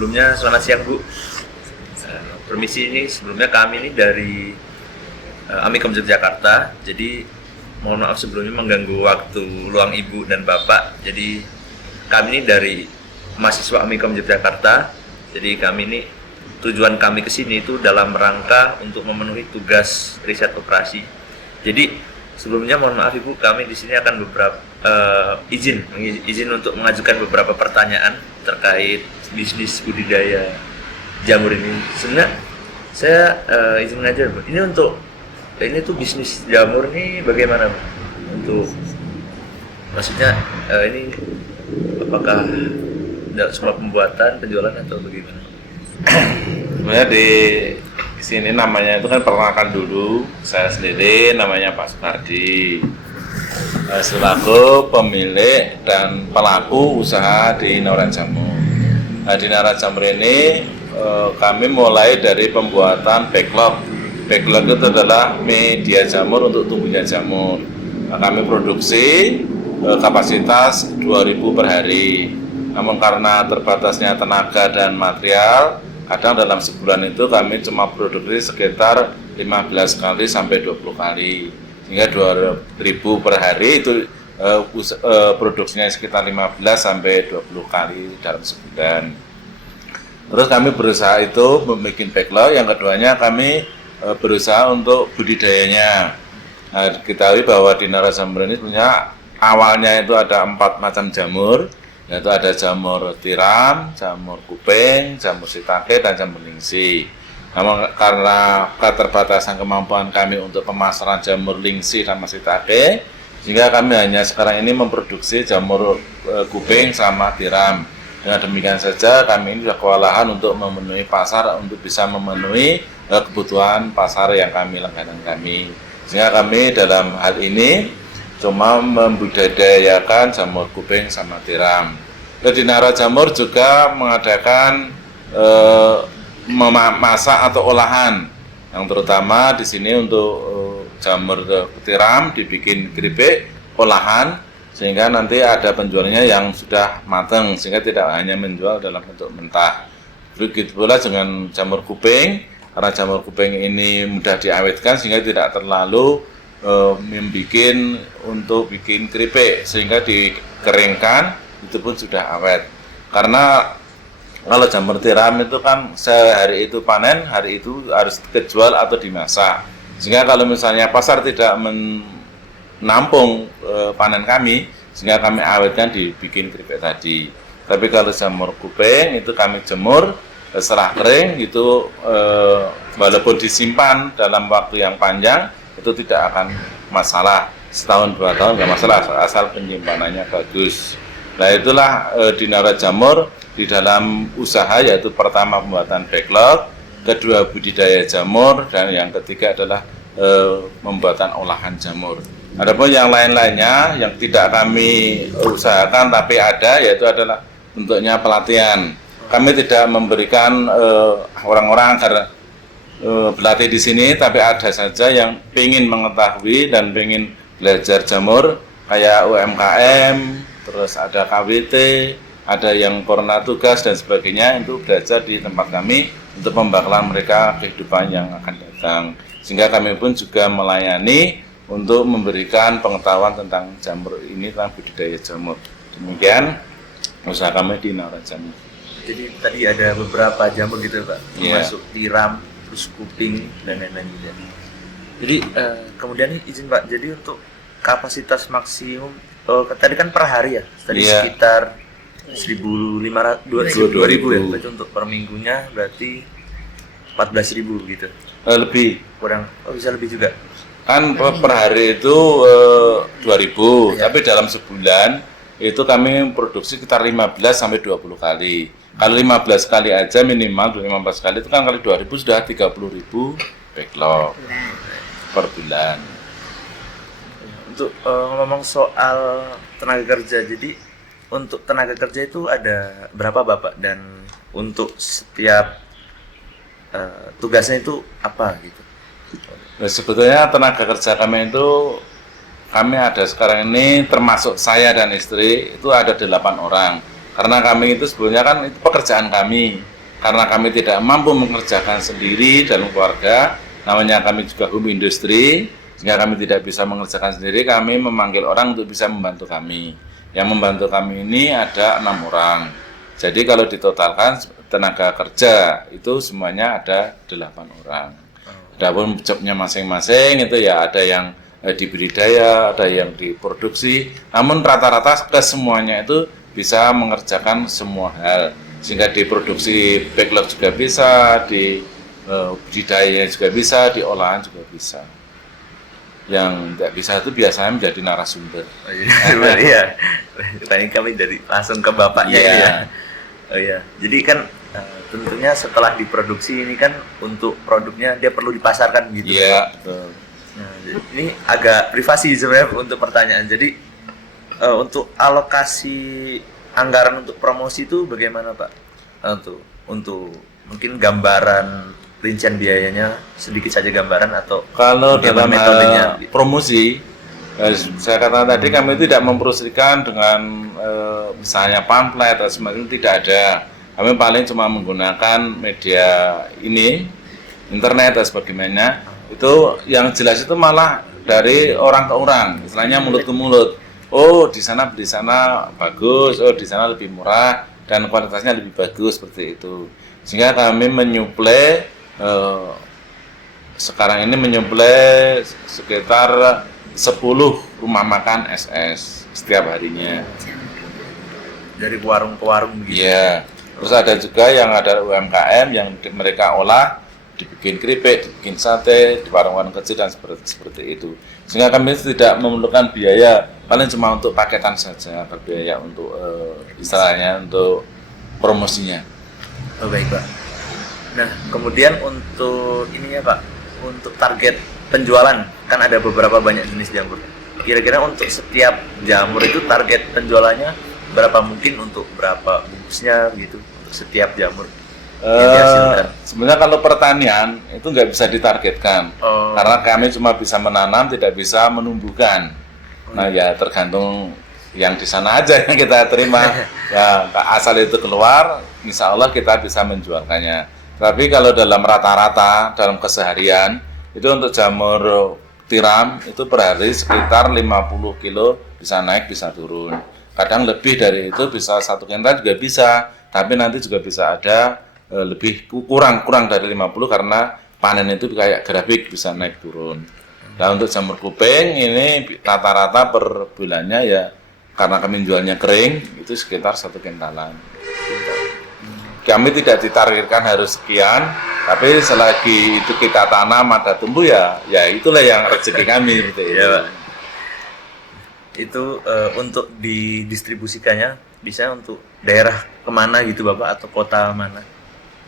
Sebelumnya selamat siang Bu. Permisi, ini sebelumnya kami ini dari Amikom Yogyakarta. Jadi mohon maaf sebelumnya mengganggu waktu luang Ibu dan Bapak. Jadi kami ini dari mahasiswa Amikom Yogyakarta. Jadi kami ini tujuan kami ke sini itu dalam rangka untuk memenuhi tugas riset operasi. Jadi sebelumnya mohon maaf Ibu, kami di sini akan beberapa izin untuk mengajukan beberapa pertanyaan terkait bisnis budidaya jamur ini. Sebenarnya saya izin mengajar Bu. Ini tuh bisnis jamur ini bagaimana Bu? Untuk maksudnya ini apakah semua pembuatan, penjualan atau bagaimana? Sebenarnya di sini namanya itu kan perkenalkan dulu, saya sendiri namanya Pak Sukardi, selaku pemilik dan pelaku usaha di Naura Jamur. Nah, di Naura Jamur ini kami mulai dari pembuatan backlog. Backlog itu adalah media jamur untuk tumbuhnya jamur. Nah, kami produksi kapasitas 2.000 per hari. Namun karena terbatasnya tenaga dan material, kadang dalam sebulan itu kami cuma produksi sekitar 15 kali sampai 20 kali. Sehingga 2.000 per hari itu produksinya sekitar 15 sampai 20 kali dalam sebulan. Terus kami berusaha itu membuat backlog. Yang keduanya kami berusaha untuk budidayanya. Nah, diketahui bahwa di Naura Jamur ini sebenarnya awalnya itu ada 4 macam jamur, yaitu ada jamur tiram, jamur kuping, jamur shiitake, dan jamur lingsi. Namun karena keterbatasan kemampuan kami untuk pemasaran jamur lingsi dan shiitake, sehingga kami hanya sekarang ini memproduksi jamur kuping sama tiram. Dengan demikian saja kami ini sudah kewalahan untuk memenuhi pasar, untuk bisa memenuhi kebutuhan pasar yang langganan kami. Sehingga kami dalam hal ini cuma membudidayakan jamur kuping sama tiram. Di Naura Jamur juga mengadakan memasak atau olahan, yang terutama di sini untuk jamur tiram dibikin keripik olahan, sehingga nanti ada penjualnya yang sudah matang, sehingga tidak hanya menjual dalam bentuk mentah. Begitu pula dengan jamur kuping, karena jamur kuping ini mudah diawetkan sehingga tidak terlalu membuat untuk bikin keripik, sehingga dikeringkan itu pun sudah awet. Karena kalau jamur tiram itu kan sehari itu panen, hari itu harus kejual atau dimasak. Sehingga kalau misalnya pasar tidak menampung panen kami, sehingga kami awetkan dibikin keripik tadi. Tapi kalau jamur kuping itu kami jemur, setelah kering itu walaupun disimpan dalam waktu yang panjang itu tidak akan masalah, setahun 2 tahun nggak masalah asal penyimpanannya bagus. Nah, itulah di Naura Jamur di dalam usaha, yaitu pertama pembuatan backlog, kedua budidaya jamur, dan yang ketiga adalah pembuatan olahan jamur. Adapun yang lain-lainnya yang tidak kami usahakan tapi ada, yaitu adalah bentuknya pelatihan. Kami tidak memberikan orang-orang agar berlatih di sini, tapi ada saja yang ingin mengetahui dan ingin belajar jamur, kayak UMKM, terus ada KWT, ada yang pernah tugas dan sebagainya, itu belajar di tempat kami untuk pembekalan mereka kehidupan yang akan datang. Sehingga kami pun juga melayani untuk memberikan pengetahuan tentang jamur ini, tentang budidaya jamur. Demikian usaha kami di Naura Jamur. Jadi tadi ada beberapa jamur gitu Pak, termasuk tiram, terus kuping, dan lain-lain gitu. Jadi kemudian izin Pak, jadi untuk kapasitas maksimum tadi kan per hari ya, tadi sekitar 1.500, 2.000 ya, berarti untuk per minggunya berarti 14.000 gitu. Lebih. Kurang, bisa lebih juga. Kan per hari itu 2.000, tapi dalam sebulan itu kami produksi sekitar 15 sampai 20 kali. Kalau 15 kali aja minimal 15 kali itu kan kali 2.000 sudah 30.000 backlog per bulan. Untuk ngomong soal tenaga kerja, jadi untuk tenaga kerja itu ada berapa Bapak, dan untuk setiap tugasnya itu apa gitu? Nah, sebetulnya tenaga kerja kami itu, kami ada sekarang ini termasuk saya dan istri itu ada 8 orang. Karena kami itu sebetulnya kan itu pekerjaan kami. Karena kami tidak mampu mengerjakan sendiri dalam keluarga, namanya kami juga home industry, sehingga kami tidak bisa mengerjakan sendiri, kami memanggil orang untuk bisa membantu kami. Yang membantu kami ini ada 6 orang. Jadi kalau ditotalkan tenaga kerja itu semuanya ada 8 orang. Adapun jobnya masing-masing itu ya ada yang di budidaya, ada yang di produksi. Namun rata-rata kesemuanya itu bisa mengerjakan semua hal. Sehingga di produksi backlog juga bisa, di budidaya juga bisa, di olahan juga bisa. Yang tidak bisa itu biasanya menjadi narasumber. Oh, iya. Tadi kami langsung ke bapaknya ya. Oh iya. Jadi kan tentunya setelah diproduksi ini kan untuk produknya dia perlu dipasarkan gitu. Iya, betul. Nah, ini agak privasi sebenarnya untuk pertanyaan. Jadi untuk alokasi anggaran untuk promosi itu bagaimana Pak? Untuk mungkin gambaran rincian biayanya, sedikit saja gambaran atau kalau dalam metodenya promosi, saya katakan tadi kami tidak mempromosikan dengan misalnya pamflet atau semacam, tidak ada. Kami paling cuma menggunakan media ini, internet dan sebagainya. Itu yang jelas itu malah dari orang ke orang, istilahnya mulut ke mulut. Oh, di sana bagus, oh di sana lebih murah dan kualitasnya lebih bagus seperti itu. Sehingga kami menyuplai sekarang ini menyuplai sekitar 10 rumah makan SS setiap harinya. Dari warung ke warung gitu. Iya. Terus ada juga yang ada UMKM yang mereka olah, dibikin keripik, dibikin sate di warung-warung kecil dan seperti itu. Sehingga kami tidak memerlukan biaya, paling cuma untuk paketan saja, berbiaya untuk istilahnya untuk promosinya. Oh baik Pak. Nah kemudian untuk ini ya Pak, untuk target penjualan kan ada beberapa banyak jenis jamur. Kira-kira untuk setiap jamur itu target penjualannya berapa, mungkin untuk berapa bungkusnya gitu untuk setiap jamur? Sebenarnya kalau pertanian itu nggak bisa ditargetkan, karena kami cuma bisa menanam, tidak bisa menumbuhkan. Nah ya tergantung yang di sana aja yang kita terima. Ya asal itu keluar, insya Allah kita bisa menjualkannya. Tapi kalau dalam rata-rata dalam keseharian itu untuk jamur tiram itu per hari sekitar 50 kilo, bisa naik bisa turun. Kadang lebih dari itu, bisa 1 kintal juga bisa, tapi nanti juga bisa ada lebih kurang dari 50 karena panen itu kayak grafik bisa naik turun. Nah untuk jamur kuping ini rata-rata per bulannya ya karena kami jualnya kering itu sekitar 1 kintalan. Kami tidak ditargetkan harus sekian, tapi selagi itu kita tanam ada tumbuh ya itulah yang rezeki kami gitu ya. Itu untuk didistribusikannya bisa untuk daerah kemana gitu Bapak, atau kota mana?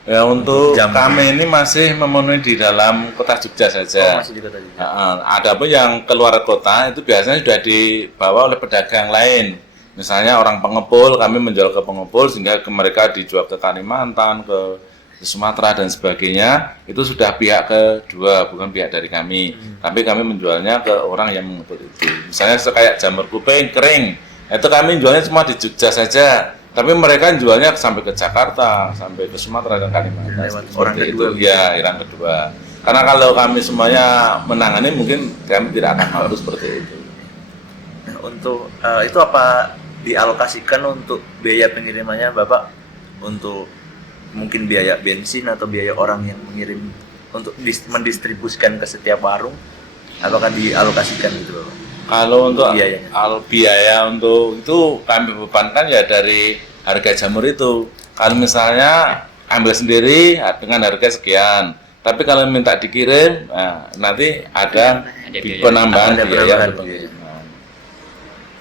Ya untuk jamur kami ini masih memenuhi di dalam kota Jogja saja. Masih di kota Jogja. Ada pun yang keluar kota itu biasanya sudah dibawa oleh pedagang lain. Misalnya orang pengepul, kami menjual ke pengepul sehingga mereka dijual ke Kalimantan, ke Sumatera dan sebagainya. Itu sudah pihak kedua, bukan pihak dari kami. Tapi kami menjualnya ke orang yang mengepul itu. Misalnya kayak jamur kuping kering, itu kami jualnya cuma di Jogja saja. Tapi mereka jualnya sampai ke Jakarta, sampai ke Sumatera dan Kalimantan. Orang kedua. Ya, orang kedua. Karena kalau kami semuanya menangani mungkin kami tidak akan mampu seperti itu. Nah, untuk itu apa dialokasikan untuk biaya pengirimannya Bapak, untuk mungkin biaya bensin atau biaya orang yang mengirim untuk mendistribusikan ke setiap warung, apakah dialokasikan gitu Bapak? Kalau untuk biayanya, biaya untuk itu kami bebankan ya dari harga jamur itu. Kalau misalnya ambil sendiri dengan harga sekian, tapi kalau minta dikirim, nanti ada penambahan biaya untuk pengiriman.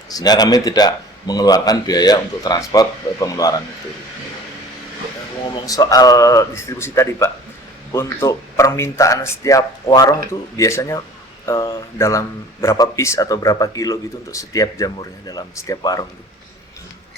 Sehingga kami tidak mengeluarkan biaya untuk transport pengeluaran itu. Ngomong soal distribusi tadi Pak, untuk permintaan setiap warung itu biasanya dalam berapa piece atau berapa kilo gitu untuk setiap jamurnya dalam setiap warung itu?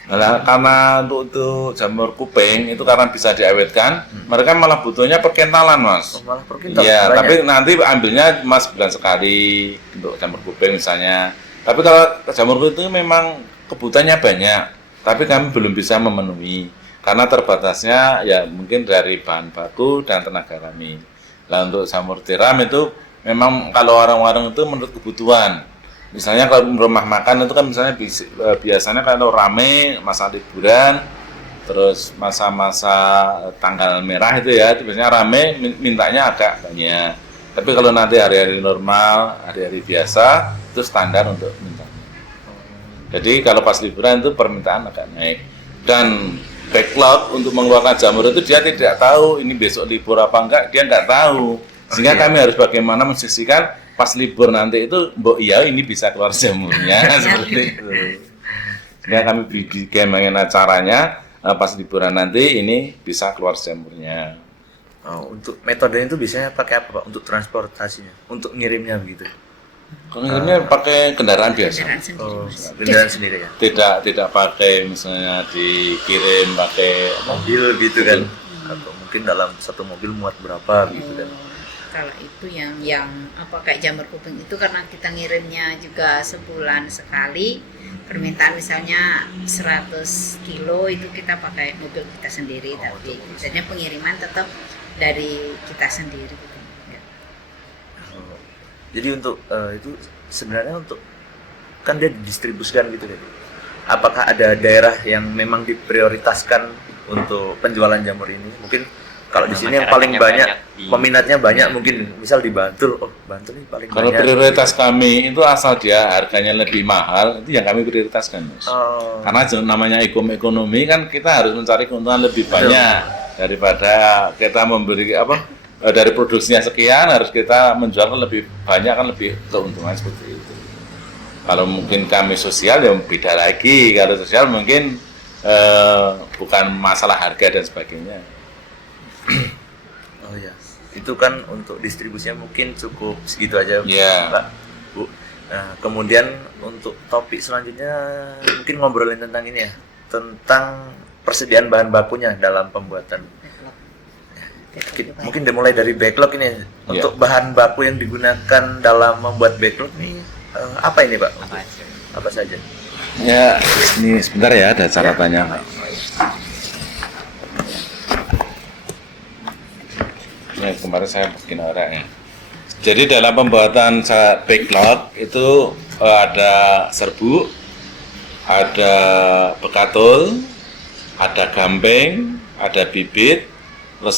Nah, karena untuk jamur kuping itu karena bisa diawetkan, mereka malah butuhnya per kintalan Mas. Oh, malah per kintal? Iya, tapi nanti ambilnya Mas bulan sekali untuk jamur kuping misalnya. Tapi kalau jamur kuping itu memang kebutuhannya banyak. tapi kami belum bisa memenuhi karena terbatasnya ya mungkin dari bahan baku dan tenaga kami. Nah untuk jamur tiram itu memang kalau warung-warung itu menurut kebutuhan. Misalnya kalau rumah makan itu kan misalnya biasanya kalau rame masa liburan, terus masa-masa tanggal merah itu ya, itu biasanya rame mintanya agak banyak. Tapi kalau nanti hari-hari normal, hari-hari biasa itu standar untuk minta. Jadi kalau pas liburan itu permintaan agak naik. Dan backlog untuk mengeluarkan jamur itu dia tidak tahu ini besok libur apa enggak, dia enggak tahu. Sehingga kami harus bagaimana mensisikan pas libur nanti itu, iya ini bisa keluar jamurnya seperti itu. Sehingga kami bikin caranya pas liburan nanti ini bisa keluar jamurnya. Untuk metodenya itu biasanya pakai apa Pak? Untuk transportasinya, untuk ngirimnya begitu? Ngirimnya pakai kendaraan biasa. Kendaraan sendiri ya? Tidak pakai misalnya dikirim pakai mobil gitu kan? Atau mungkin dalam satu mobil muat berapa gitu kan? Kalau itu yang apa kayak jamur kuping itu karena kita ngirimnya juga sebulan sekali, permintaan misalnya 100 kilo itu kita pakai mobil kita sendiri, tapi biasanya pengiriman tetap dari kita sendiri gitu. Ya. Jadi untuk itu sebenarnya untuk kan dia didistribusikan gitu kan? Apakah ada daerah yang memang diprioritaskan untuk penjualan jamur ini? Mungkin kalau di sini yang paling banyak peminatnya banyak mungkin misal di Bantul, Bantul ini paling kalau banyak. Kalau prioritas kami itu asal dia harganya lebih mahal, itu yang kami prioritaskan, Mas. Karena namanya ekonomi kan kita harus mencari keuntungan lebih banyak daripada kita memberi dari produksinya sekian harus kita menjual lebih banyak kan lebih keuntungan seperti itu. Kalau mungkin kami sosial ya beda lagi. Kalau sosial mungkin bukan masalah harga dan sebagainya. Oh ya, itu kan untuk distribusinya mungkin cukup segitu aja, Pak, Bu. Nah, kemudian untuk topik selanjutnya mungkin ngobrolin tentang ini ya, tentang persediaan bahan bakunya dalam pembuatan. Mungkin dimulai dari backlog ini. Untuk bahan baku yang digunakan dalam membuat backlog ini apa ini Pak? Apa saja? Ya, ini sebentar ya ada catatannya. Kemarin saya bikin orangnya. Jadi dalam pembuatan backlog itu ada serbuk, ada bekatul, ada gamping, ada bibit, terus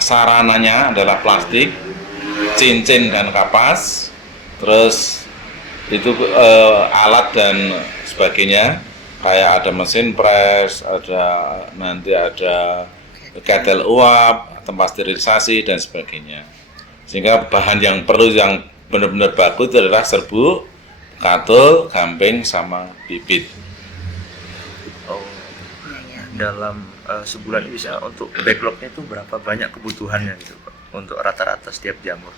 sarananya adalah plastik, cincin dan kapas, terus itu alat dan sebagainya, kayak ada mesin press, nanti ada ketel uap, tempat sterilisasi dan sebagainya. Sehingga bahan yang perlu yang benar-benar bagus itu adalah serbuk, katul, gamping sama bibit. Dalam sebulan bisa untuk backlognya itu berapa banyak kebutuhannya gitu Pak? Untuk rata-rata setiap jamur.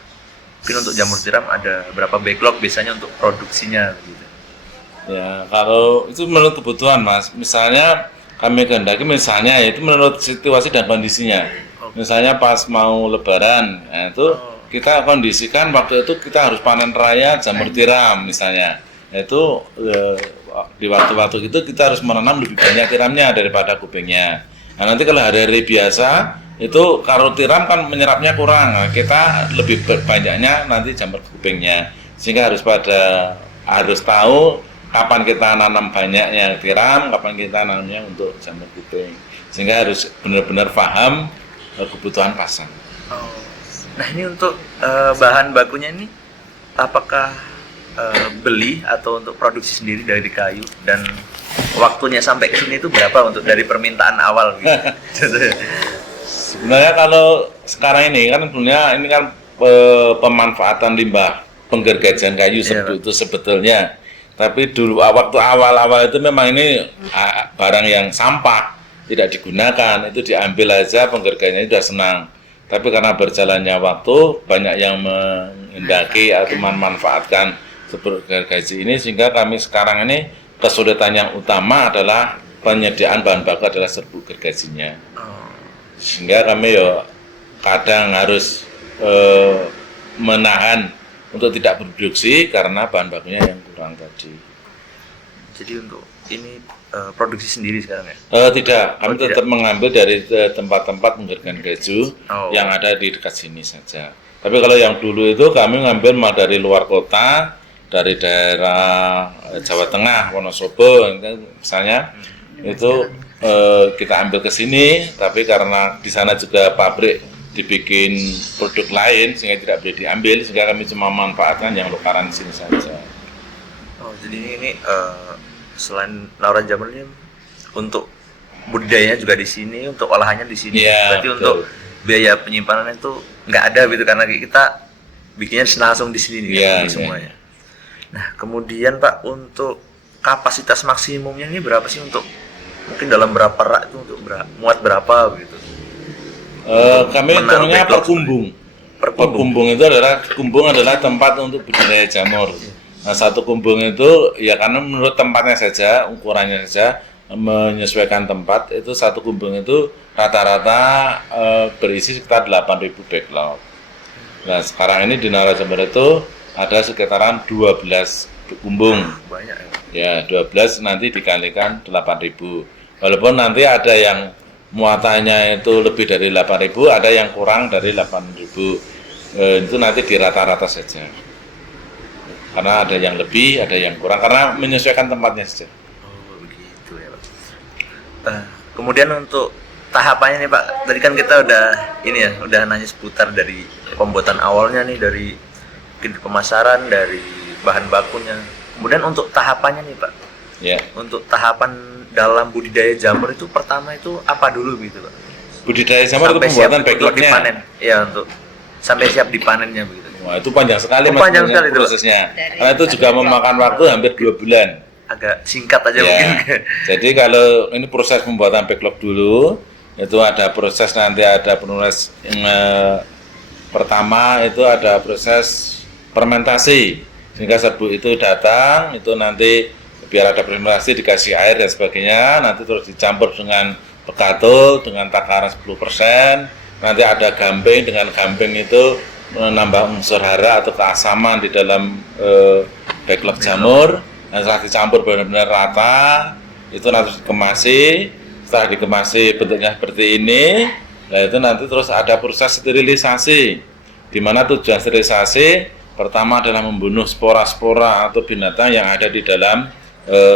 Mungkin untuk jamur tiram ada berapa backlog biasanya untuk produksinya gitu. Ya, kalau itu menurut kebutuhan, Mas. Misalnya kami kehendaki misalnya itu menurut situasi dan kondisinya. Misalnya pas mau lebaran, nah itu kita kondisikan waktu itu kita harus panen raya jamur tiram misalnya. Itu di waktu-waktu itu kita harus menanam lebih banyak tiramnya daripada kupingnya. Nah, nanti kalau hari-hari biasa itu kalau tiram kan menyerapnya kurang. Nah, kita lebih banyaknya nanti jamur kupingnya. Sehingga harus tahu kapan kita nanam banyaknya tiram, kapan kita nanamnya untuk jamur kuping. Sehingga harus benar-benar paham kebutuhan pasar. Nah ini untuk bahan bakunya ini apakah beli atau untuk produksi sendiri dari kayu, dan waktunya sampai ke sini itu berapa untuk dari permintaan awal gitu? Sebenarnya kalau sekarang ini kan sebenarnya ini kan pemanfaatan limbah penggergajian kayu itu sebetulnya. Tapi dulu waktu awal-awal itu memang ini barang yang sampah tidak digunakan, itu diambil aja penggergajiannya sudah senang. Tapi karena berjalannya waktu banyak yang menghendaki atau memanfaatkan gergaji ini, sehingga kami sekarang ini kesulitan yang utama adalah penyediaan bahan baku adalah serbuk gergajinya. Sehingga kami kadang harus menahan untuk tidak produksi karena bahan bakunya yang kurang tadi. Jadi untuk ini produksi sendiri sekarang ya? Tidak, kami tidak. tetap mengambil dari tempat-tempat menggilingan keju Oh. yang ada di dekat sini saja. Tapi kalau yang dulu itu kami ngambil mah dari luar kota, dari daerah Jawa Tengah, Wonosobo, misalnya itu kita ambil ke sini. Tapi karena di sana juga pabrik dibikin produk lain sehingga tidak boleh diambil, sehingga kami cuma memanfaatkan yang lokalan di sini saja. Oh, jadi ini selain Laura Jamur ini untuk budidayanya juga di sini, untuk olahannya di sini. Iya, Berarti betul. untuk biaya penyimpanan itu nggak ada gitu karena kita bikinnya langsung di sini nih, Iya, ini iya. semuanya. Nah, kemudian Pak, untuk kapasitas maksimumnya ini berapa sih, untuk mungkin dalam berapa rak itu untuk muat berapa gitu? Kami menaruh hitungnya per backlog kumbung. Per Per kumbung. kumbung adalah tempat untuk budidaya jamur. Nah, satu kumbung itu ya karena menurut tempatnya saja, ukurannya saja menyesuaikan tempat, itu satu kumbung itu rata-rata berisi sekitar 8.000 backlog. Nah, sekarang ini di Narajamur itu ada sekitaran 12 kumbung. Banyak ya. Ya, 12 nanti dikalikan 8.000. Walaupun nanti ada yang muatannya itu lebih dari 8.000, ada yang kurang dari 8.000. Itu nanti di rata-rata saja. Karena ada yang lebih, ada yang kurang, karena menyesuaikan tempatnya saja. Oh, begitu ya Pak. Kemudian untuk tahapannya nih Pak, tadi kan kita udah nanya seputar dari pembuatan awalnya nih, dari mungkin pemasaran, dari bahan bakunya. Kemudian untuk tahapannya nih Pak, Ya, untuk tahapan dalam budidaya jamur itu pertama itu apa dulu gitu Pak? budidaya jamur itu Sampai siap pembuatan untuk backlognya. dipanen. Ya, untuk sampai siap dipanennya begitu. Wah, itu panjang sekali Oh, Mas, panjang sekali itu, Pak. prosesnya. Dari Karena itu juga memakan waktu hampir 2 bulan. Agak singkat aja Ya, mungkin. jadi kalau ini proses pembuatan backlog dulu, itu ada proses nanti ada penulis pertama itu ada proses fermentasi, sehingga serbuk itu datang, itu nanti biar ada fermentasi dikasih air dan sebagainya, nanti terus dicampur dengan bekatul dengan takaran 10%, nanti ada gamping, dengan gamping itu menambah unsur hara atau keasaman di dalam backlog jamur. Nah, setelah dicampur benar-benar rata, itu nanti dikemasi. Setelah dikemasi bentuknya seperti ini, nah itu nanti terus ada proses sterilisasi, di mana tujuan sterilisasi pertama adalah membunuh spora-spora atau binatang yang ada di dalam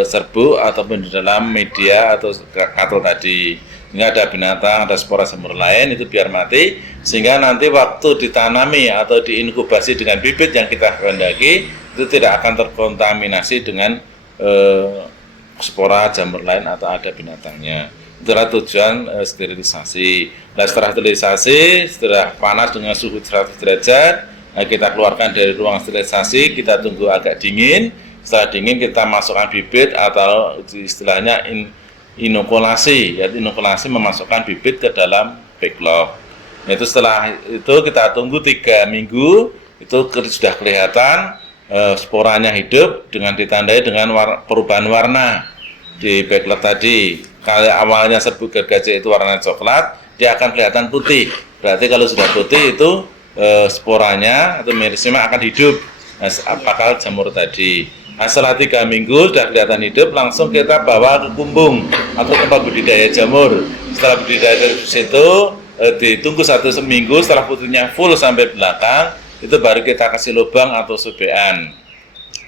serbuk ataupun di dalam media atau katul tadi. Ini ada binatang, ada spora jamur lain, itu biar mati, sehingga nanti waktu ditanami atau diinkubasi dengan bibit yang kita kehendaki, itu tidak akan terkontaminasi dengan spora jamur lain atau ada binatangnya. Itulah tujuan sterilisasi. Nah, setelah sterilisasi, setelah panas dengan suhu 100 derajat, nah, kita keluarkan dari ruang sterilisasi, kita tunggu agak dingin. Setelah dingin kita masukkan bibit atau istilahnya inokulasi, yaitu inokulasi memasukkan bibit ke dalam backlog. Itu setelah itu kita tunggu 3 minggu, itu sudah kelihatan sporanya hidup dengan ditandai dengan perubahan warna di backlog tadi. Kalau awalnya serbuk gergaji itu warna coklat, dia akan kelihatan putih. Berarti kalau sudah putih itu sporanya atau merisema akan hidup. Nah, apakah jamur tadi? Nah, setelah 3 minggu sudah kelihatan hidup, langsung kita bawa ke kumbung atau tempat budidaya jamur. Setelah budidaya dari situ ditunggu 1 minggu, setelah putihnya full sampai belakang, itu baru kita kasih lubang atau sobekan.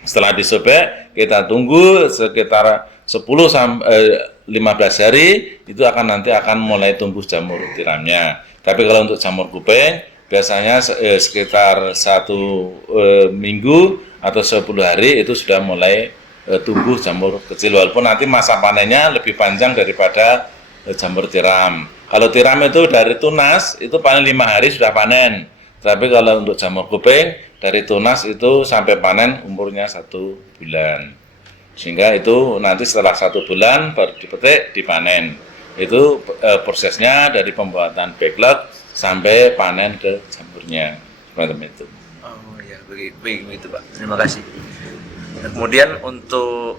Setelah disobek, kita tunggu sekitar 10 sampai 15 hari, itu nanti akan mulai tumbuh jamur tiramnya. Tapi kalau untuk jamur kuping biasanya sekitar 1 minggu atau 10 hari itu sudah mulai tumbuh jamur kecil, walaupun nanti masa panennya lebih panjang daripada jamur tiram. Kalau tiram itu dari tunas itu paling 5 hari sudah panen. Tapi kalau untuk jamur kuping dari tunas itu sampai panen umurnya 1 bulan. Sehingga itu nanti setelah 1 bulan baru dipetik, dipanen. Itu prosesnya dari pembuatan backlog sampai panen ke jamurnya. Seperti itu. Oh ya, begitu Pak. Terima kasih. Nah, kemudian untuk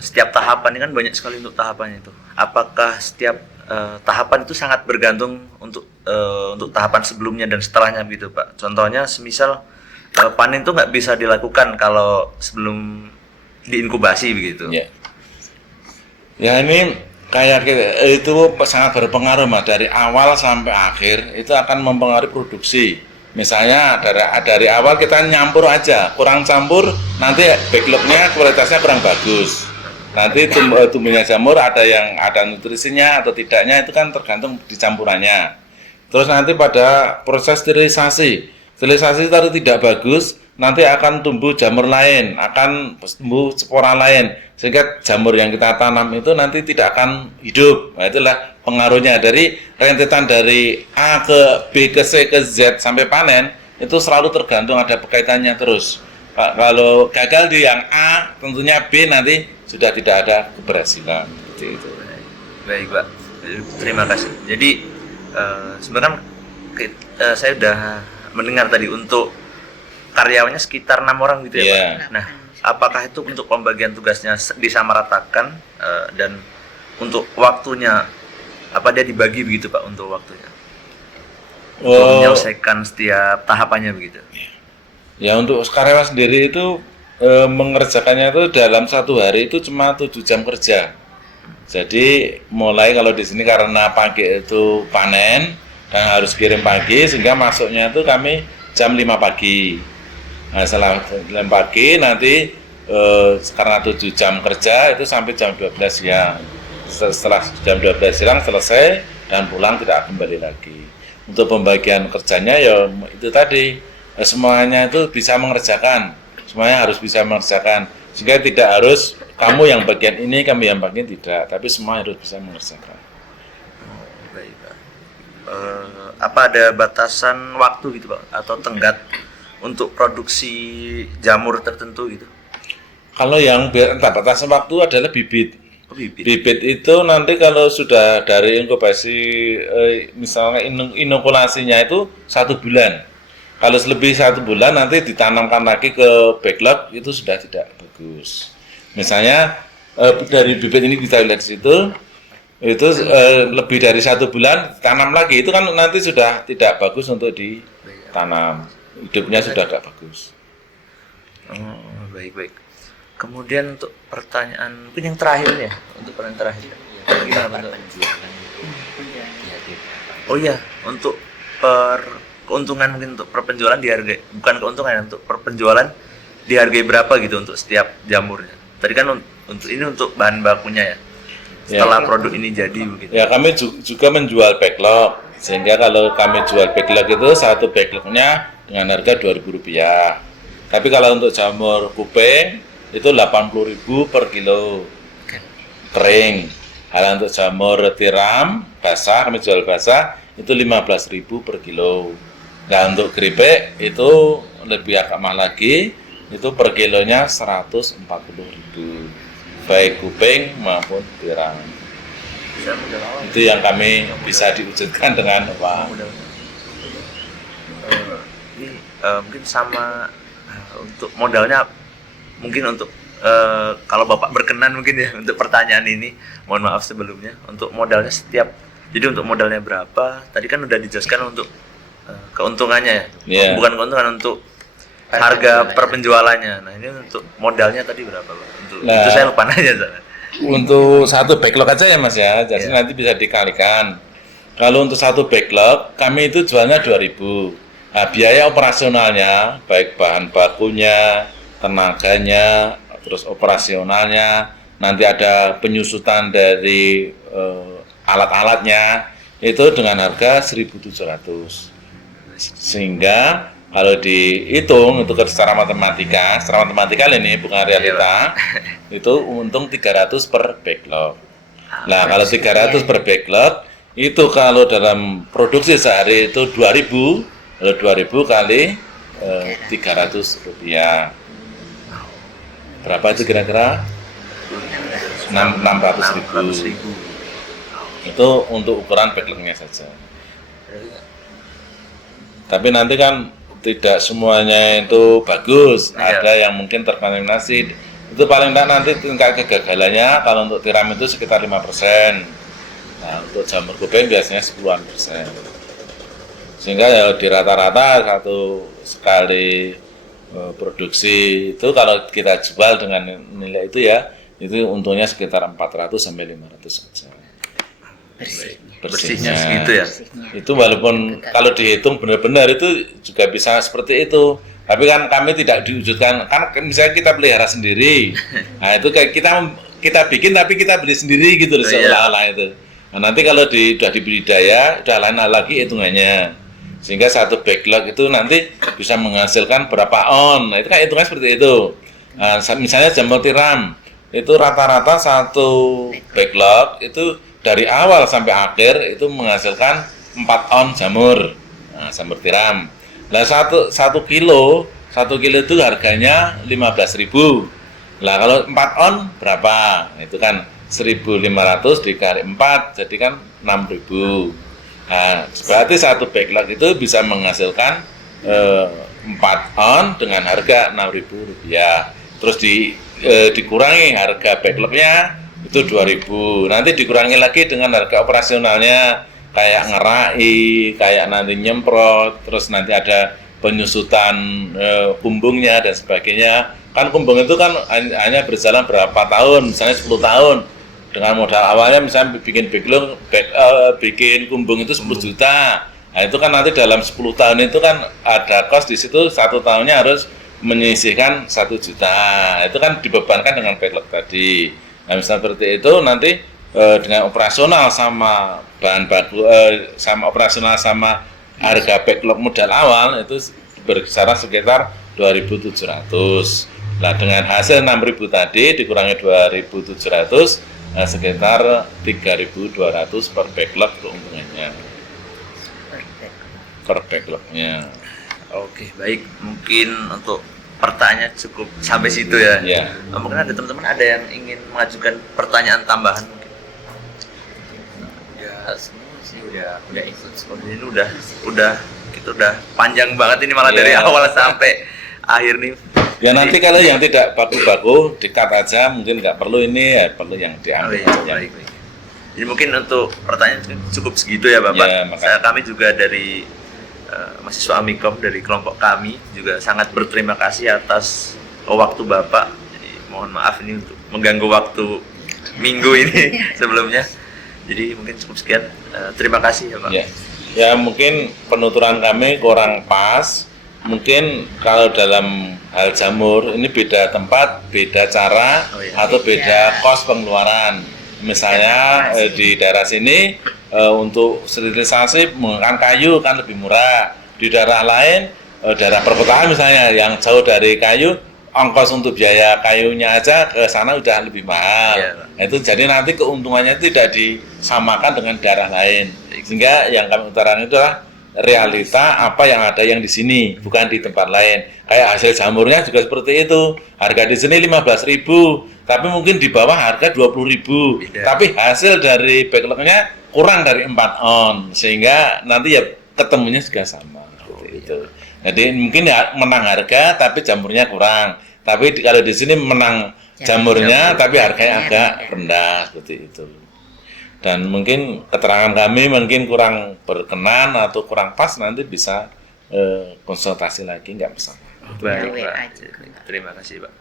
setiap tahapan ini kan banyak sekali untuk tahapannya itu. Apakah setiap tahapan itu sangat bergantung untuk tahapan sebelumnya dan setelahnya gitu Pak? Contohnya semisal panen itu nggak bisa dilakukan kalau sebelum diinkubasi begitu. Ya. Ya ini kayak itu sangat berpengaruh Mas, dari awal sampai akhir itu akan mempengaruhi produksi. Misalnya dari awal kita nyampur aja, kurang campur, nanti backlognya kualitasnya kurang bagus. Nanti tumbuhnya jamur ada nutrisinya atau tidaknya itu kan tergantung di campurannya. Terus nanti pada proses sterilisasi tadi tidak bagus, nanti akan tumbuh jamur lain, akan tumbuh spora lain, sehingga jamur yang kita tanam itu nanti tidak akan hidup. Nah, itulah pengaruhnya dari rentetan dari A ke B ke C ke Z sampai panen itu selalu tergantung ada kaitannya terus. Kalau gagal di yang A, tentunya B nanti sudah tidak ada keberhasilan. Seperti itu. Baik Pak, terima kasih. Jadi sebenarnya saya sudah mendengar tadi untuk karyawannya sekitar 6 orang gitu ya Iya. Pak. Nah, apakah itu untuk pembagian tugasnya disamaratakan dan untuk waktunya apa dia dibagi begitu Pak untuk waktunya? Untuk menyelesaikan setiap tahapannya begitu. Ya untuk karyawan sendiri itu mengerjakannya itu dalam satu hari itu cuma 7 jam kerja. Jadi mulai kalau di sini karena pagi itu panen dan harus kirim pagi sehingga masuknya itu kami jam 5 pagi. Nah, setelah 5 pagi nanti karena 7 jam kerja itu sampai jam 12 siang. Setelah jam 12 siang selesai dan pulang tidak kembali lagi. Untuk pembagian kerjanya ya itu tadi semuanya itu bisa mengerjakan. Semuanya harus bisa mengerjakan. Sehingga tidak harus kamu yang bagian ini, kami yang bagian tidak, tapi semua harus bisa mengerjakan. Baik Pak. Apa ada batasan waktu gitu Pak atau tenggat untuk produksi jamur tertentu gitu? Kalau yang batasan waktu adalah bibit. Oh, bibit. Bibit itu nanti kalau sudah dari inkubasi misalnya inokulasinya itu 1 bulan. Kalau lebih 1 bulan nanti ditanamkan lagi ke backlog itu sudah tidak bagus. Misalnya dari bibit ini kita lihat di situ itu lebih dari 1 bulan tanam lagi itu kan nanti sudah tidak bagus untuk ditanam, hidupnya sudah tidak bagus. Oh, baik. Kemudian untuk pertanyaan mungkin yang terakhir ya, untuk pertanyaan terakhir. Gimana bentuk? Oh iya, untuk keuntungan mungkin untuk perpenjualan dihargai, bukan keuntungan untuk perpenjualan dihargai berapa gitu untuk setiap jamurnya. Tadi kan untuk bahan bakunya ya. Setelah produk ini jadi begitu. Ya kami juga menjual backlog, sehingga kalau kami jual backlog itu satu backlognya dengan harga Rp2.000. Tapi kalau untuk jamur kuping itu Rp80.000 per kilo kering. Kalau untuk jamur tiram basah, kami jual basah itu Rp15.000 per kilo. Nah untuk keripik itu lebih agak mahal lagi, itu per kilonya Rp140.000, baik kuping maupun tiram. Itu yang kami bisa diwujudkan dengan apa? Ini mungkin sama untuk modalnya, mungkin untuk kalau Bapak berkenan mungkin ya untuk pertanyaan ini, mohon maaf sebelumnya, untuk modalnya jadi untuk modalnya berapa? Tadi kan udah dijelaskan untuk keuntungannya ya, bukan keuntungan, untuk harga per penjualannya. Nah ini untuk modalnya tadi berapa Pak? Itu saya lupa nanya soalnya. Untuk satu backlog aja ya Mas ya, jadi nanti bisa dikalikan. Kalau untuk satu backlog kami itu jualnya 2.000. Nah, biaya operasionalnya baik bahan bakunya, tenaganya, terus operasionalnya, nanti ada penyusutan dari alat-alatnya itu dengan harga 1.700. Sehingga kalau dihitung itu secara matematika ini bukan realita, itu untung 300 per backlog. Nah, kalau 300 per backlog itu kalau dalam produksi sehari itu 2.000, kalau 2.000 kali Rp300. Berapa itu kira-kira? 600.000. Itu untuk ukuran backlognya saja. Tapi nanti kan tidak semuanya itu bagus, ada yang mungkin terkontaminasi. Itu paling tidak nanti tingkat kegagalannya kalau untuk tiram itu sekitar 5%. Nah, untuk jamur kuping biasanya 10%. Sehingga ya di rata-rata satu sekali produksi itu kalau kita jual dengan nilai itu ya, itu untungnya sekitar 400 sampai 500 saja. Bersihnya segitu ya. Itu walaupun kalau dihitung benar-benar itu juga bisa seperti itu. Tapi kan kami tidak diwujudkan, kan misalnya kita pelihara sendiri. Nah, itu kayak kita bikin tapi kita beli sendiri gitu loh, seolah-olah itu. Nah, nanti kalau udah dibudidaya, udah lain lagi hitungannya. Sehingga satu backlog itu nanti bisa menghasilkan berapa on. Nah, itu kan hitungannya seperti itu. Nah, misalnya jamur tiram, itu rata-rata satu backlog itu dari awal sampai akhir itu menghasilkan 4 on jamur. Nah, jamur tiram. Nah, satu kilo itu harganya 15.000. Lah kalau 4 on berapa? Itu kan 1.500 dikali 4, jadi kan 6.000. Nah, berarti satu backlog itu bisa menghasilkan 4 on dengan harga Rp6.000. Terus dikurangi harga backlognya itu 2.000. Nanti dikurangi lagi dengan harga operasionalnya, kayak ngerai, kayak nanti nyemprot, terus nanti ada penyusutan kumbungnya dan sebagainya. Kan kumbung itu kan hanya berjalan berapa tahun, misalnya 10 tahun. Dengan modal awalnya misalnya bikin kumbung itu 10 juta. Nah, itu kan nanti dalam 10 tahun itu kan ada kos di situ, 1 tahunnya harus menyisihkan 1 juta. Itu kan dibebankan dengan backlog tadi. Nah, misalnya seperti itu nanti dengan operasional sama bahan baku sama operasional sama harga backlog modal awal itu berkisaran sekitar 2.700. Nah, dengan hasil 6.000 tadi dikurangi 2.700, nah, sekitar 3.200 per backlog keuntungannya. Per backlognya. Oke, baik. Mungkin untuk pertanyaan cukup sampai situ ya. Ya. Mungkin ada teman-teman ada yang ingin mengajukan pertanyaan tambahan mungkin. Ya, semua sih udah ikut. Ini kita udah panjang banget ini malah dari awal sampai akhir nih. Ya nanti kalau yang tidak baku-baku dikat aja, mungkin nggak perlu ini, ya perlu yang diambil. Baik. Jadi mungkin untuk pertanyaan cukup segitu ya Bapak. Ya, Kami juga dari mahasiswa Amikom dari kelompok kami juga sangat berterima kasih atas waktu Bapak. Jadi mohon maaf ini untuk mengganggu waktu minggu ini sebelumnya. Jadi mungkin cukup sekian. Terima kasih ya Pak. Ya mungkin penuturan kami kurang pas. Mungkin kalau dalam hal jamur ini beda tempat, beda cara, atau beda kos pengeluaran. Misalnya di daerah sini untuk sterilisasi menggunakan kayu kan lebih murah. Di daerah lain, daerah perkotaan misalnya yang jauh dari kayu, ongkos untuk biaya kayunya aja ke sana udah lebih mahal. Itu jadi nanti keuntungannya tidak disamakan dengan daerah lain. Sehingga yang kami utarakan itu adalah realita apa yang ada yang di sini, bukan di tempat lain. Kayak hasil jamurnya juga seperti itu. Harga di sini 15.000, tapi mungkin di bawah harga 20.000. Tapi hasil dari backlognya kurang dari 4 on, sehingga nanti ya ketemunya juga sama. Itu. Jadi mungkin ya menang harga, tapi jamurnya kurang. Tapi kalau di sini menang jamurnya, tapi harganya agak rendah seperti itu. Dan mungkin keterangan kami mungkin kurang berkenan atau kurang pas, nanti bisa konsultasi lagi, nggak masalah. Baik, Pak. Terima kasih Pak.